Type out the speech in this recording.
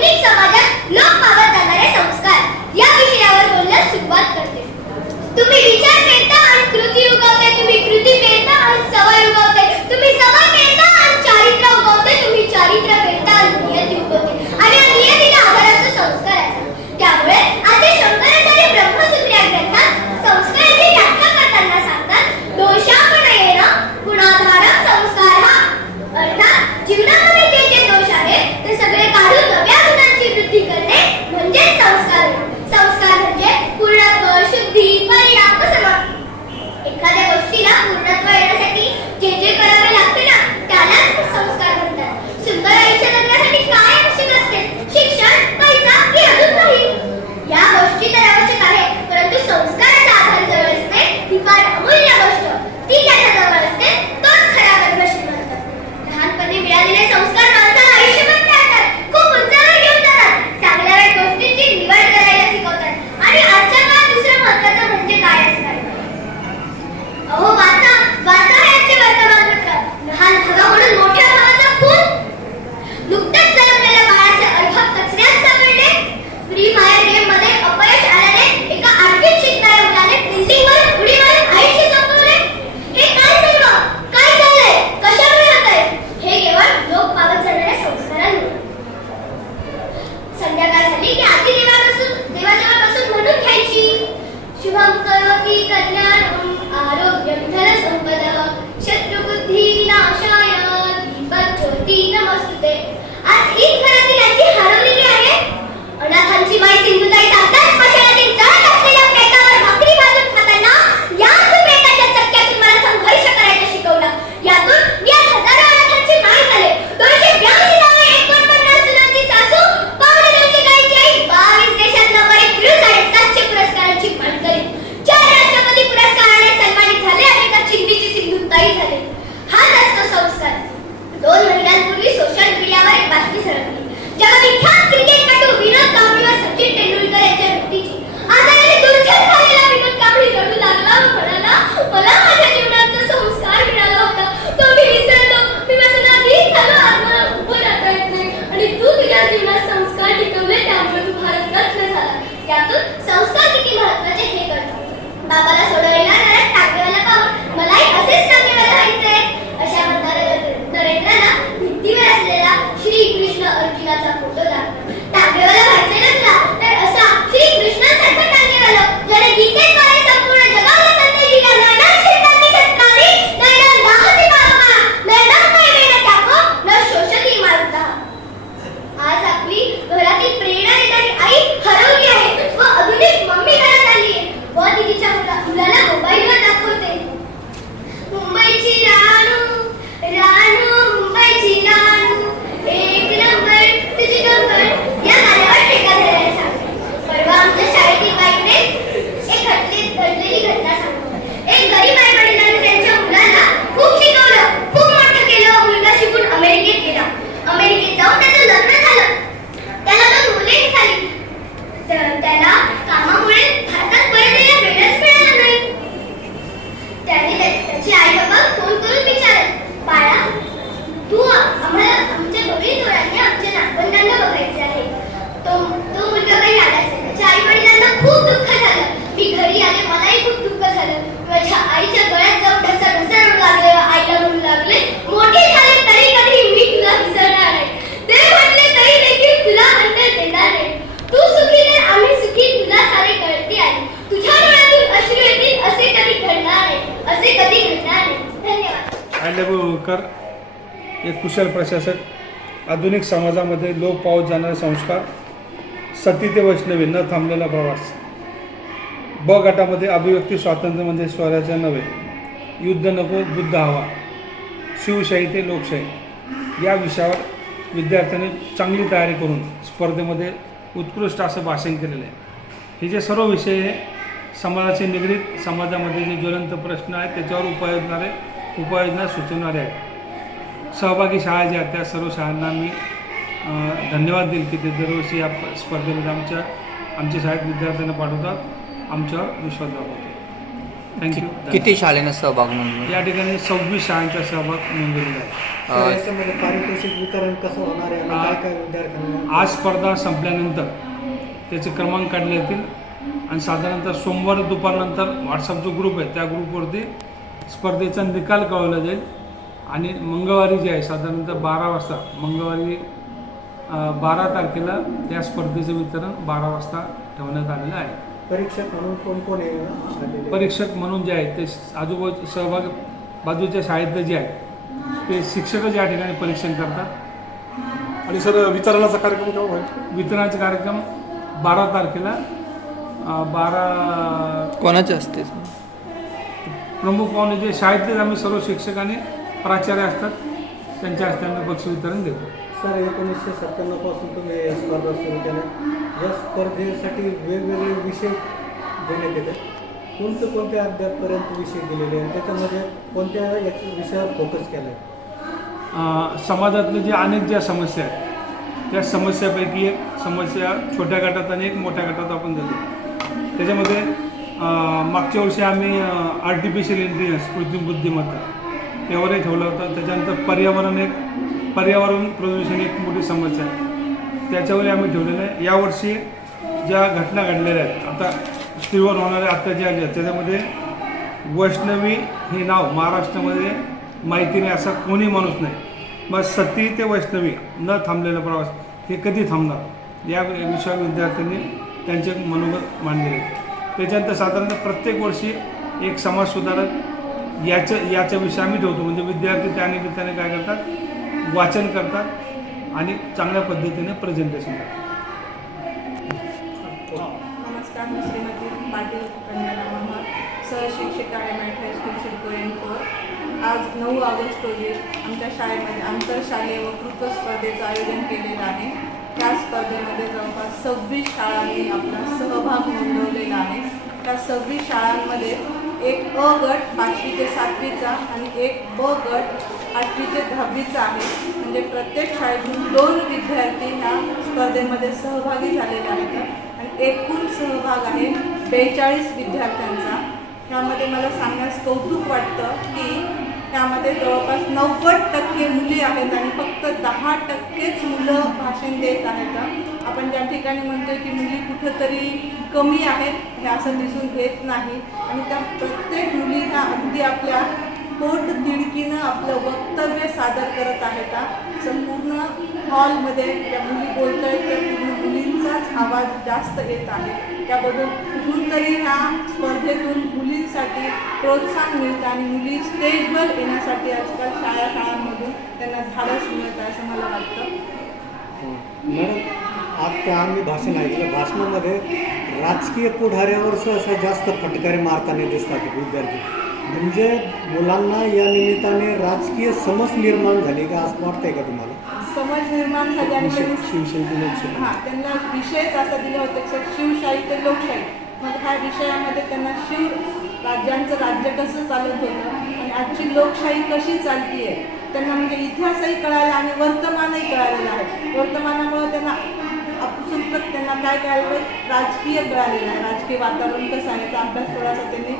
Phoenix Samaji. Ahilyabai Holkar एक कुशल प्रशासक आधुनिक समाजामध्ये लोप पावत जाणारे संस्कार सती ते वैष्णवी न थांबलेला प्रवास. ब गटामध्ये अभिव्यक्ती स्वातंत्र्य म्हणजे स्वराज्य नव्हे युद्ध नको बुद्ध हवा. शिवशाही ते लोकशाही. या विषयावर विद्यार्थ्यांनी चांगली तयारी करून स्पर्धेमध्ये उत्कृष्ट असं भाषण केलेलं आहे. हे जे सर्व विषय हे समाजाशी निगडीत समाजामध्ये जे ज्वलंत प्रश्न आहेत त्याच्यावर उपाय उपाययोजणारे उपाययोजना सुचवणारे आहेत. सहभागी शाळा ज्या आहेत त्या सर्व शाळांना मी धन्यवाद देईल की ते दरवर्षी या स्पर्धेमध्ये आमच्या आमच्या शाळेत विद्यार्थ्यांना पाठवतात. आमच्यावर विश्वास दाखवतो थँक्यू किती शाळेनं सहभाग नोंदवला? या ठिकाणी सव्वीस शाळांचा सहभाग नोंदवलेला आहे पारितोषिक वितरण कसं होणार आहे आणि आ- काय काय विद्यार्थ्यांना? आज स्पर्धा संपल्यानंतर त्याचे क्रमांक काढले जातील. आणि साधारणतः सोमवार दुपारनंतर व्हॉट्सअप जो ग्रुप आहे. त्या ग्रुपवरती स्पर्धेचा निकाल कळवला जाईल. आणि मंगळवारी जे आहे साधारणतः बारा वाजता मंगळवारी बारा तारखेला या स्पर्धेचं वितरण बारा वाजता ठेवण्यात आलेलं आहे. परीक्षक म्हणून कोण कोण आहे? परीक्षक म्हणून जे आहेत ते आजूबाजू सहभाग बाजूच्या शाळेतले जे आहेत ते शिक्षकच या ठिकाणी परीक्षण करतात. आणि सर वितरणाचा कार्यक्रम केव्हा होईल? वितरणाचे कार्यक्रम बारा तारखेला बारा कोणाचे असते प्रमुख पाहुणे जे शाळेतलेच आम्ही सर्व शिक्षक आणि प्राचार्य असतात त्यांच्या हस्ते आम्ही बक्षीस वितरण देतो. सर एकोणीसशे सत्त्याण्णवपासून तुम्ही स्पर्धा सुरू केल्या. या स्पर्धेसाठी वेगवेगळे विषय देण्यात येते कोणते कोणते अद्यापपर्यंत विषय दिलेले आहेत? त्याच्यामध्ये कोणत्या एक विषयावर फोकस केला आहे समाजातले जे अनेक ज्या समस्या आहेत त्या समस्यापैकी एक समस्या छोट्या गटात आणि एक मोठ्या गटात आपण देतो. त्याच्यामध्ये मागच्या वर्षी आम्ही आर्टिफिशियल इंटेलिजन्स कृत्रिम बुद्धिमत्ता यावरही ठेवलं होतं. त्याच्यानंतर पर्यावरण एक पर्यावरण प्रदूषण एक मोठी समस्या आहे. त्याच्यावरही आम्ही ठेवलेलं आहे. यावर्षी ज्या घटना घडलेल्या आहेत आता स्त्रीवर होणारे अत्याचार जे आहेत त्याच्यामध्ये वैष्णवी हे नाव महाराष्ट्रामध्ये माहिती नाही असा कोणी माणूस नाही. मग सती ते वैष्णवी न थांबलेला प्रवास हे कधी थांबणार? या विषयावर विद्यार्थ्यांनी त्यांचे मनोगत मांडलेले आहेत. त्याच्यानंतर साधारणतः प्रत्येक वर्षी एक समाज सुधारक याच्या याच्या विषयी आम्ही ठेवतो. म्हणजे विद्यार्थी त्या निमित्ताने काय करतात? वाचन करतात आणि चांगल्या पद्धतीने प्रेझेंटेशन करतात. नमस्कार मी श्रीमती पाटील कन्या सहशिक्षिका M I high school CIDCO आज नऊ ऑगस्ट रोजी आमच्या शाळेमध्ये आंतरशालेय वक्तृत्व स्पर्धेचं आयोजन केलेलं आहे. त्या स्पर्धेमध्ये जवळपास सव्वीस शाळांनी आपला सहभाग नोंदवलेला आहे. त्या सव्वीस शाळांमध्ये एक अ गट पाचवी ते सातवीचा आणि एक ब गट आठवी ते दहावीचा आहे. म्हणजे प्रत्येक शाळेतून दोन विद्यार्थी ह्या स्पर्धेमध्ये सहभागी झालेले आहेत. आणि एकूण सहभाग आहे बेचाळीस विद्यार्थ्यांचा. त्यामध्ये मला सांगण्यास कौतुक वाटतं की त्यामध्ये जवळपास नव्वद टक्के मुली आहेत आणि फक्त दहा टक्केच मुलं भाषण देत आहेत. आपण ज्या ठिकाणी म्हणतो की मुली कुठंतरी कमी आहेत हे असं दिसून येत नाही. आणि त्या प्रत्येक मुली ह्या अगदी आपल्या पोट दिडकीनं आपलं वक्तव्य सादर करत आहेत. संपूर्ण हॉलमध्ये त्या मुली बोलत आहेत त्या मुलांचाच आवाज जास्त येत आहे. त्याबद्दल कुठून तरी ह्या स्पर्धेतून मुलींसाठी प्रोत्साहन मिळतं आणि मुली स्टेजवर येण्यासाठी आजकाल शाळा शाळांमधून त्यांना धाडस मिळत आहे असं मला वाटतं. हो. मॅडम आता आम्ही भाषण ऐकलं. भाषणामध्ये राजकीय पुढाऱ्यावर सहसा जास्त फटकारे मारताना दिसतात विद्यार्थी. म्हणजे मुलांना या निमित्ताने राजकीय समज निर्माण झाली का असं वाटतंय का तुम्हाला? समज निर्माण झाली आणि लोकशाही हां त्यांना विषयच असा दिला होता. की शिवशाही ते लोकशाही. मग ह्या विषयामध्ये त्यांना शिव राज्यांचं राज्य कसं चालत होतं आणि आजची लोकशाही कशी चालती आहे त्यांना म्हणजे इतिहासही कळाला आणि वर्तमानही कळालेलं आहे. वर्तमानामुळे त्यांना आपसुकत त्यांना काय कळालं राजकीय कळालेलं आहे. राजकीय वातावरण कसं आहे याचा अभ्यास थोडासा त्यांनी